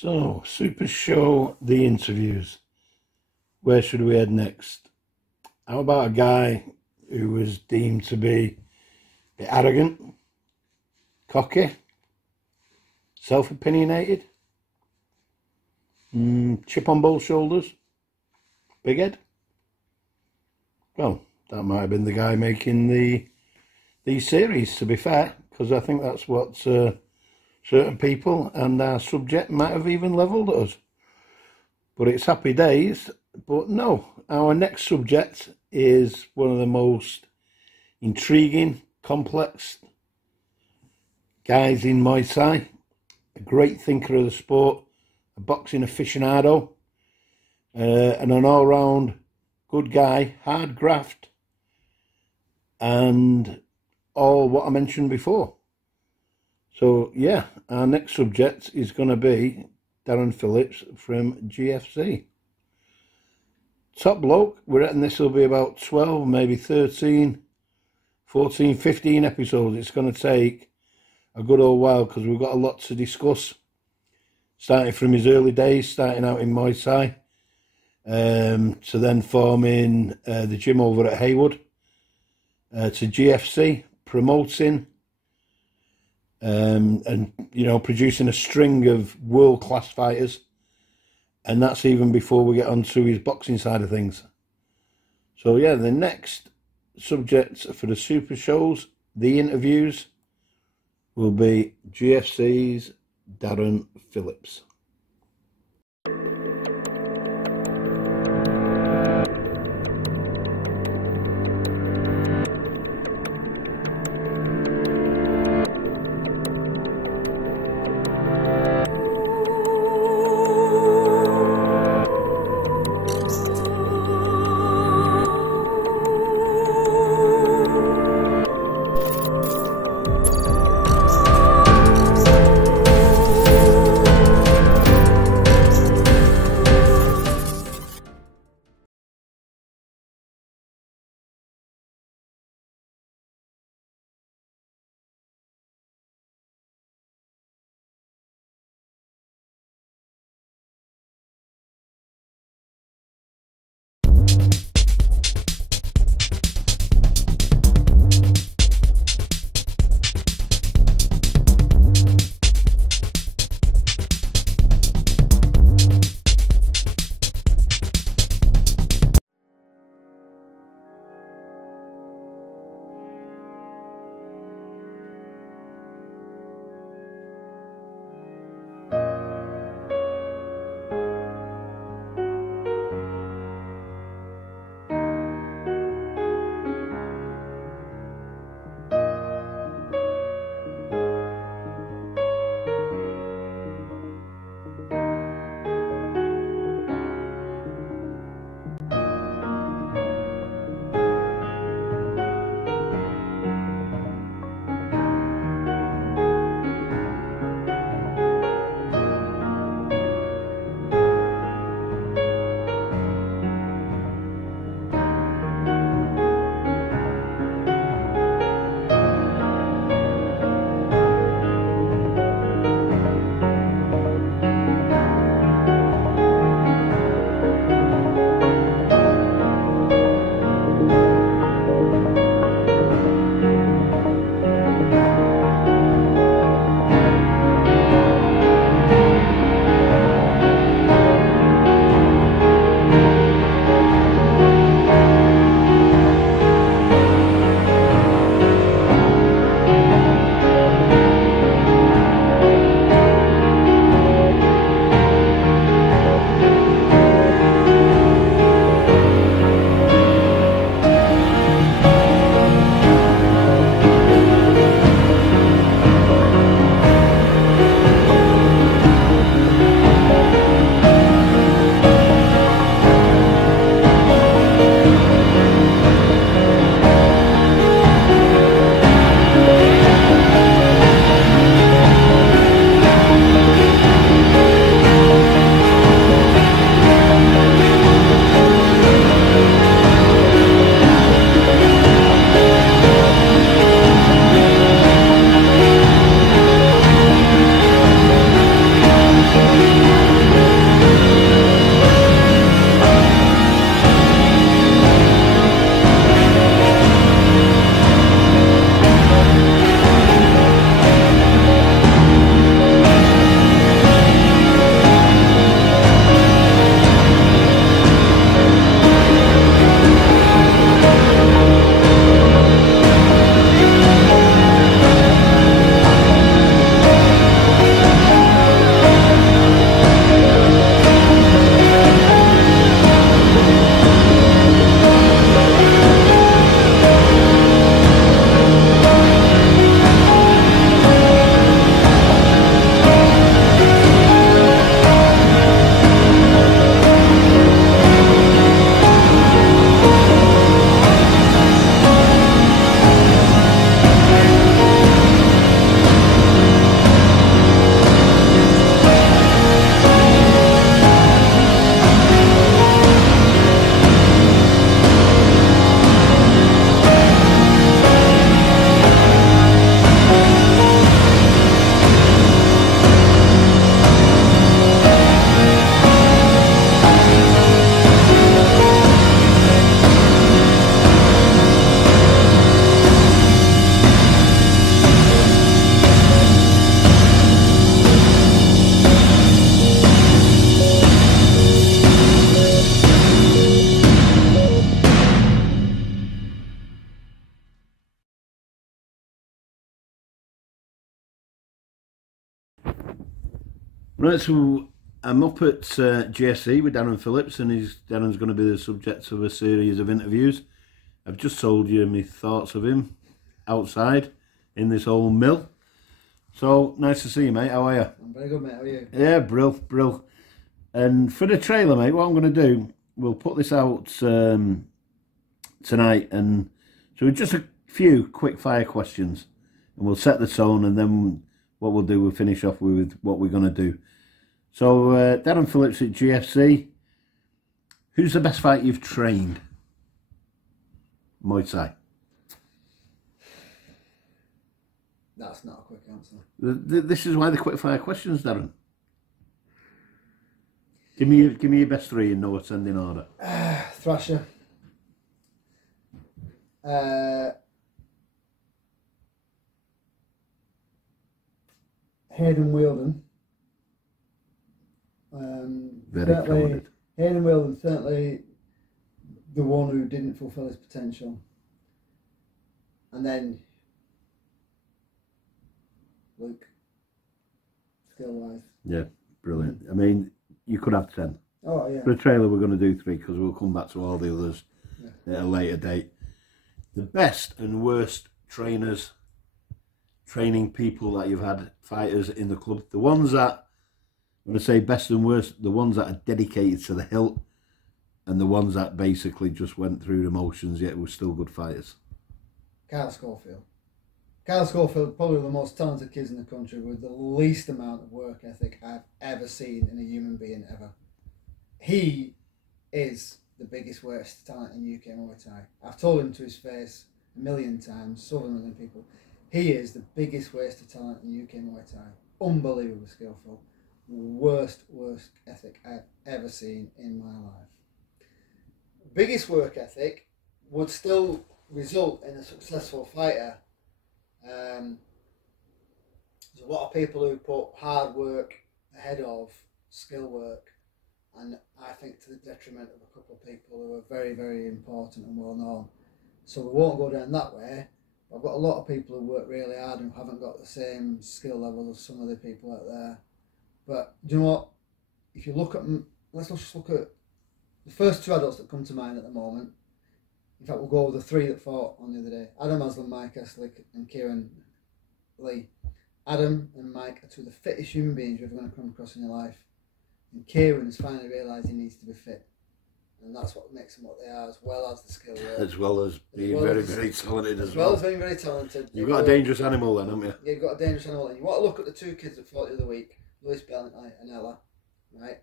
So, Super Show, the interviews. Where should we head next? How about a guy who was deemed to be a bit arrogant, cocky, self-opinionated, chip on both shoulders, big head? Well, that might have been the guy making these series, to be fair, because I think that's what certain people and our subject might have even levelled at us. But it's happy days. But no, our next subject is one of the most intriguing, complex guys in Muay Thai, a great thinker of the sport, a boxing aficionado, and an all-round good guy, hard graft, and all what I mentioned before. So yeah, our next subject is going to be Darren Phillips from GFC. Top bloke. We reckon this will be about 12, maybe 13, 14, 15 episodes. It's going to take a good old while because we've got a lot to discuss. Starting from his early days, starting out in Muay Thai, to then forming the gym over at Haywood, to GFC, promoting, and you know, producing a string of world-class fighters. And that's even before we get onto his boxing side of things. So yeah, the next subject for the Super Shows, the interviews, will be GFC's Darren Phillips. Right, so I'm up at GFC with Darren Phillips, and Darren's going to be the subject of a series of interviews. I've just told you my thoughts of him outside in this old mill. So, nice to see you, mate. How are you? I'm very good, mate. How are you? Yeah, brill. And for the trailer, mate, what I'm going to do, we'll put this out tonight, and so just a few quick fire questions, and we'll set the tone, and then what we'll do, we'll finish off with what we're going to do. So, Darren Phillips at GFC, who's the best fight you've trained? Muay Thai. That's not a quick answer. This is why the quick fire questions, Darren. Give me your best three in no ascending order. Thrasher. Hayden Wielden. Very coded. Hayden Wielden, certainly the one who didn't fulfil his potential. And then Luke, skill-wise. Yeah, brilliant. I mean, you could have 10. Oh, yeah. For the trailer, we're going to do 3 because we'll come back to all the others at a later date. The best and worst trainers, training people that you've had, fighters in the club. The ones that, I'm going to say best and worst, the ones that are dedicated to the hilt, and the ones that basically just went through the motions yet were still good fighters. Carl Schofield. Carl Schofield, probably the most talented kids in the country with the least amount of work ethic I've ever seen in a human being ever. He is the biggest waste of talent in UK Muay Thai. I've told him to his face a million times, so many people. He is the biggest waste of talent in UK Muay Thai. Unbelievably skillful. Worst ethic I've ever seen in my life. Biggest work ethic would still result in a successful fighter. There's a lot of people who put hard work ahead of skill work, and I think to the detriment of a couple of people who are very, very important and well known. So we won't go down that way. I've got a lot of people who work really hard and haven't got the same skill level as some of the people out there. But do you know what? If you look at, let's just look at the first 2 adults that come to mind at the moment. In fact, we'll go with the 3 that fought on the other day. Adam Aslan, Mike Eslick and Kieran Lee. Adam and Mike are 2 of the fittest human beings you're ever going to come across in your life. And Kieran has finally realised he needs to be fit. And that's what makes them what they are, as well as the skill work. As well as being very talented as well. As well as being very talented. You've got a dangerous animal then, haven't you? Yeah, you've got a dangerous animal. And you want to look at the 2 kids that fought the other week, Lewis Bentley and Ella, right?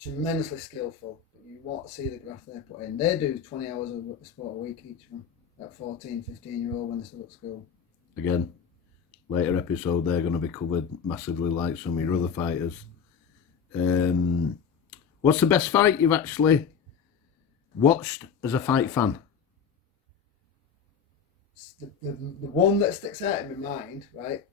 Tremendously skillful. But you want to see the graph they put in. They do 20 hours of sport a week each of them. At 14, 15-year-old when they're still at school. Again, later episode, they're going to be covered massively like some of your other fighters. What's the best fight you've actually watched as a fight fan? The one that sticks out in my mind, right,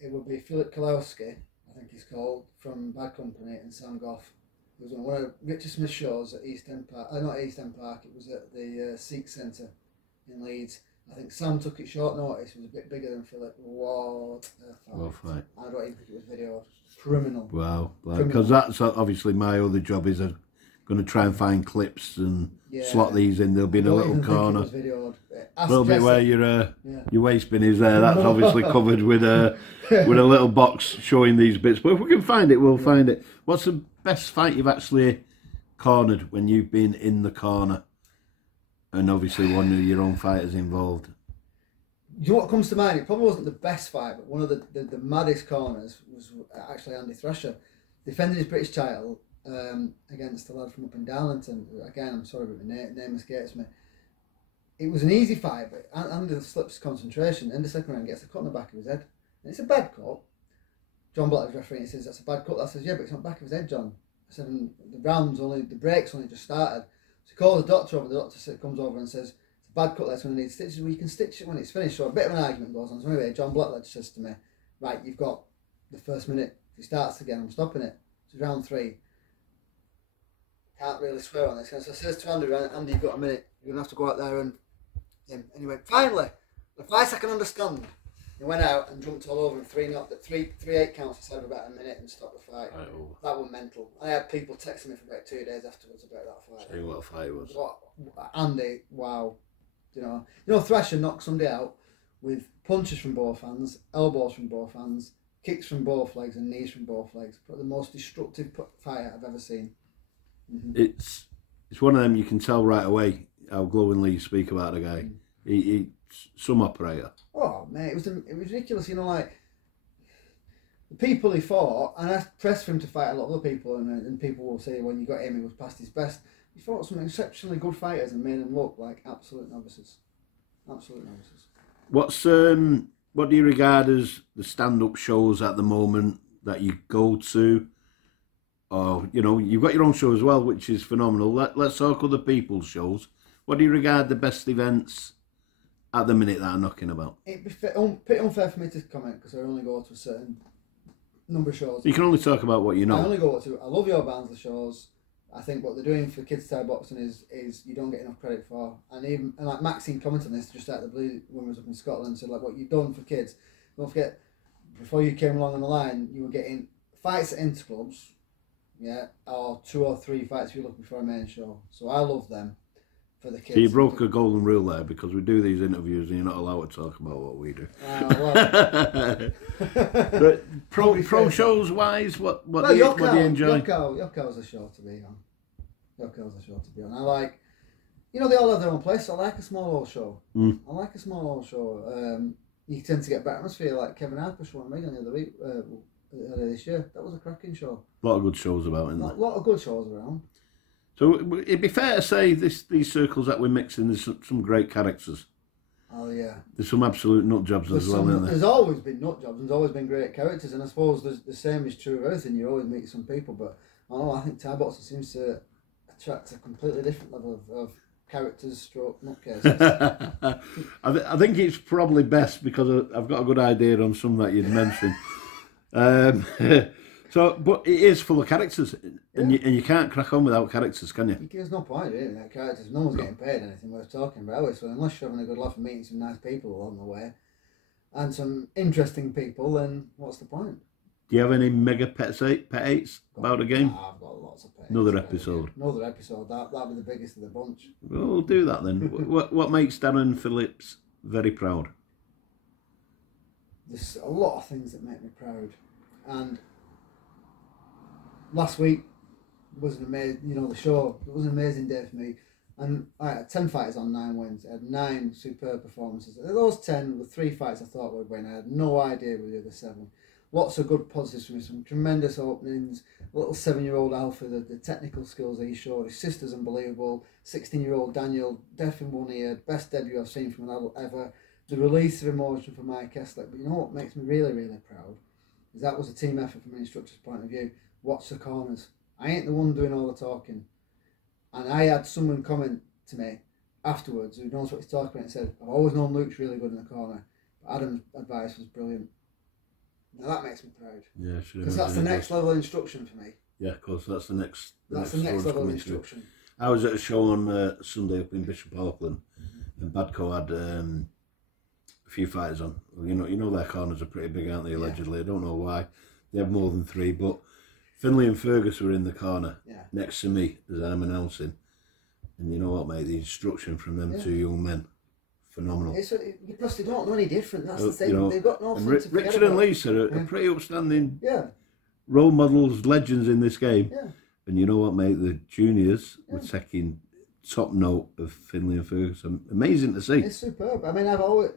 it would be Philip Kalowski, I think he's called, from Bad Company, and Sam Goff. It was on one of Richard Smith's shows at East End Park. Not East End Park, it was at the Sikh Centre in Leeds. I think Sam took it short notice. It was a bit bigger than Philip. What a fight. I don't even think it was videoed. Criminal. Wow. Because that's obviously my other job is going to try and find clips and slot these in. They'll be in a little corner. A little bit where your waist bin is there. That's obviously covered with a little box showing these bits. But if we can find it, we'll find it. What's the best fight you've actually cornered when you've been in the corner? And obviously one of your own fighters involved. Do you know what comes to mind? It probably wasn't the best fight, but one of the maddest corners was actually Andy Thrasher. Defending his British title against a lad from up in Darlington. Again, I'm sorry, but my name escapes me. It was an easy fight, but Andy slips concentration. In the second round, gets a cut in the back of his head. And it's a bad cut. John Black, the referee, says, that's a bad cut. I says, yeah, but it's not back of his head, John. I said, the breaks only just started. So he calls the doctor over, the doctor comes over and says, it's a bad cut, that's going to need stitches. Well, you can stitch it when it's finished. So a bit of an argument goes on. So anyway, John Blackledge says to me, right, you've got the first minute. If he starts again, I'm stopping it. It's round 3. Can't really swear on this. So I says to Andy, Andy, you've got a minute. You're going to have to go out there and... Anyway, finally, the fight I can understand. He went out and jumped all over him, 3-8 counts instead of about a minute and stopped the fight. That was mental. I had people texting me for about 2 days afterwards about that fight. Saying what a fight it was. Andy, wow. You know, Thrasher knocked somebody out with punches from both hands, elbows from both hands, kicks from both legs and knees from both legs. Probably the most destructive fight I've ever seen. It's one of them you can tell right away how glowingly you speak about a guy. He's some operator. Oh mate, it was ridiculous. You know, like the people he fought, and I pressed for him to fight a lot of other people, and people will say when you got him, he was past his best. He fought some exceptionally good fighters and made them look like absolute novices. Absolute novices. What do you regard as the stand-up shows at the moment that you go to? Or, you know, you've got your own show as well, which is phenomenal. Let's talk other people's shows. What do you regard the best events at the minute that are knocking about? It'd be pretty unfair for me to comment because I only go to a certain number of shows. You can only talk about what you know. I love your Barnsley shows. I think what they're doing for kids Thai boxing is you don't get enough credit for. And like Maxine commented on this just out of the blue when we was up in Scotland, said like what you've done for kids. Don't forget, before you came along on the line, you were getting fights at interclubs, yeah, or 2 or 3 fights if you're looking for a main show. So I love them for the kids. So you broke a golden rule there because we do these interviews and you're not allowed to talk about what we do. But pro shows wise, what do you enjoy? Yoko's a show to be on. Yoko's a show to be on. I like, you know, they all have their own place. I like a small old show. I like a small old show. You tend to get better atmosphere, like Kevin Harper showed on Megan the other week, earlier this year. That was a cracking show. A lot of good shows about, isn't there? A lot of good shows around. So it'd be fair to say these circles that we're mixing, there's some great characters. Oh yeah. There's some absolute nut jobs as well, isn't there? There's always been nut jobs. There's always been great characters, and I suppose the same is true of everything. You always meet some people, but I think Thai boxing seems to attract a completely different level of characters, stroke nutcases. I think it's probably best because I've got a good idea on some that you'd mentioned. But it is full of characters, and you can't crack on without characters, can you? There's no point really in characters. No one's getting paid anything worth talking about, so unless you're having a good laugh and meeting some nice people along the way, and some interesting people, then what's the point? Do you have any mega pet hates about a game? I've got lots of pet hates. Another episode. That'll be the biggest of the bunch. Well, we'll do that then. What makes Darren Phillips very proud? There's a lot of things that make me proud, and last week was an amazing, the show. It was an amazing day for me, and I had 10 fighters on 9 wins. I had 9 superb performances. Of those 10, with 3 fights I thought would win. I had no idea with the other 7. Lots of good positives for me. Some tremendous openings. Little 7-year-old Alpha, the technical skills that he showed. His sister's unbelievable. 16-year-old Daniel, deaf in one ear. Best debut I've seen from an adult ever. The release of emotion from Mike Kessler. But you know what makes me really, really proud? Is that was a team effort from an instructor's point of view. Watch the corners. I ain't the one doing all the talking. And I had someone comment to me afterwards who knows what he's talking about and said, I've always known Luke's really good in the corner, but Adam's advice was brilliant. Now that makes me proud. Yeah, sure. Because that's the next level of instruction for me. Yeah, of course, that's the next level of instruction. I was at a show on Sunday up in Bishop Auckland, and Badco had a few fighters on. You know their corners are pretty big, aren't they, allegedly? Yeah. I don't know why. They have more than 3, but Finlay and Fergus were in the corner next to me as I'm announcing. And you know what, mate? The instruction from them 2 young men, phenomenal. You plus don't know any different. That's the thing. They've got nothing to forget Richard and Lisa are pretty upstanding role models, legends in this game. Yeah. And you know what, mate? The juniors were taking top note of Finlay and Ferguson. Amazing to see. It's superb. I mean,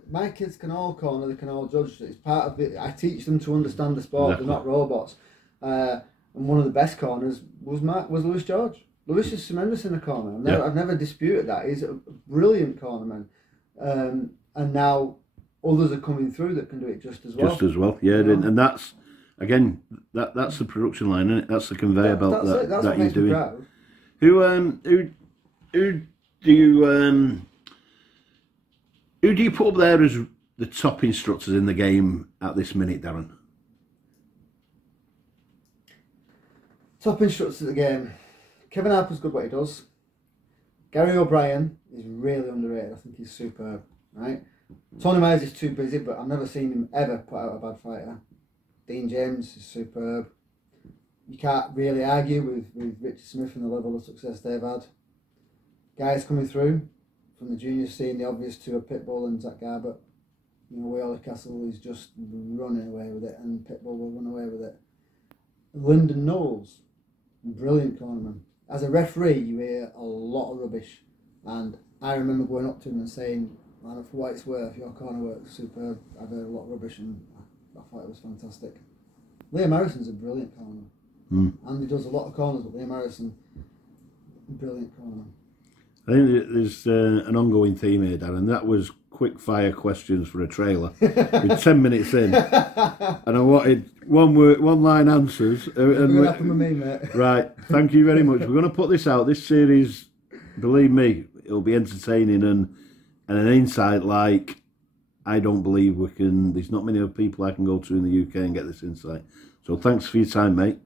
my kids can all corner, they can all judge. It's part of it. I teach them to understand the sport. Exactly. They're not robots. And one of the best corners was Lewis George. Lewis is tremendous in the corner. I've never disputed that. He's a brilliant cornerman. And now others are coming through that can do it just as well. Yeah. And that's, again, that's the production line, isn't it? That's the conveyor belt that you're doing. Who do you put up there as the top instructors in the game at this minute, Darren? Top instructors of the game. Kevin Harper's good what he does. Gary O'Brien is really underrated. I think he's superb, right? Tony Myers is too busy, but I've never seen him ever put out a bad fighter. Dean James is superb. You can't really argue with Richard Smith and the level of success they've had. Guys coming through from the juniors, seeing the obvious two of Pitbull and Zach Garbutt. You know, Wheeler Castle is just running away with it, and Pitbull will run away with it. Lyndon Knowles, brilliant cornerman. As a referee, you hear a lot of rubbish, and I remember going up to him and saying, "Man, for what it's worth, your corner work's superb. I've heard a lot of rubbish, and I thought it was fantastic." Liam Harrison's a brilliant cornerman. And he does a lot of corners, but Liam Harrison, brilliant cornerman. I think there's an ongoing theme here, Darren. That was quick fire questions for a trailer. We're 10 minutes in, and I wanted one line answers. What happened with me, mate? Right, thank you very much. We're going to put this out. This series, believe me, it'll be entertaining and an insight like I don't believe we can. There's not many other people I can go to in the UK and get this insight. So thanks for your time, mate.